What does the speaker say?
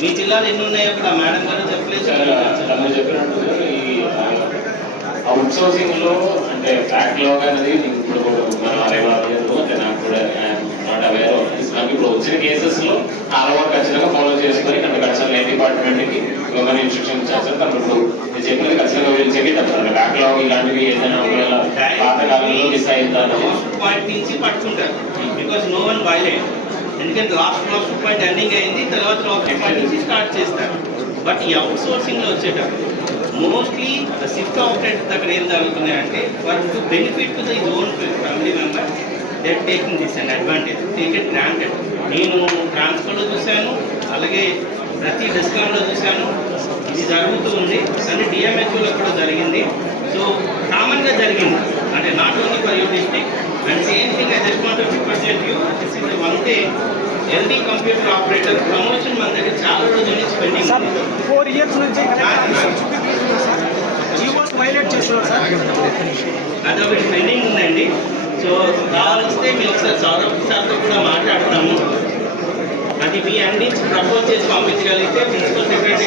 మీ జిల్లాలో ఎన్ని ఉన్నాయో కూడా మేడం గారు చెప్పలేదు. చెప్పినట్టుగా ఈ అవుట్ సోర్సింగ్ లో అంటే బ్యాక్లాగ్ అనేది ఇప్పుడు మనం అరేవాళ్ళు అంటే నాకు కూడా నాట్ అవేర్ నాకు ఇప్పుడు వచ్చిన కేసెస్ లో అలవాటు ఖచ్చితంగా ఫాలో చేసుకొని అంటే ఖచ్చితంగా ఏ డిపార్ట్మెంట్ కి గవర్నమెంట్ ఇన్స్ట్రక్షన్ చేస్తారు తను ఇప్పుడు నేను చెప్పినది ఖచ్చితంగా వీళ్ళు చెప్పి తప్పదు బ్యాక్లాగ్ ఇలాంటివి ఏదైనా ఒకవేళ పాతకాలంలో మిస్ అవుతారు పాయింట్ నుంచి పట్టుకుంటారు బికాస్ నో వన్ వైలేట్. ఎందుకంటే లాస్ట్ పాయింట్ ఎండింగ్ అయింది, తర్వాత లాస్ట్ పాయింట్ నుంచి స్టార్ట్ చేస్తారు. బట్ ఈ అవుట్ సోర్సింగ్లో వచ్చేటప్పుడు మోస్ట్లీ షిఫ్ట్ ఆపరేటర్ దగ్గర ఏం జరుగుతున్నాయంటే for to benefit to the own family member they are taking this and advantage, take it granted. నేను ట్రాన్స్ఫర్లో చూశాను, అలాగే ప్రతి డిస్కౌంట్లో చూశాను, ఇది జరుగుతూ ఉంది. కానీ డిఎంహెచ్ఓలో కూడా జరిగింది. సో కామన్గా జరిగింది అంటే not only for your district. And same thing I just want to represent you. This is one thing, LD computer operator promotion మన దగ్గర చాలా రోజుల నుంచి పెండింగ్. 4 years నుంచి వైలేట్ చేస్తున్నారు సార్, అది ఒకటి పెండింగ్ ఉందండి. సో కావాల్స్తే మేము ఒకసారి సౌరభ్ సార్తో కూడా మాట్లాడతాము. అది మీ అండి ప్రపోజ్ చేసి పంపించగలిగితే ప్రిన్సిపల్ సెక్రటరీ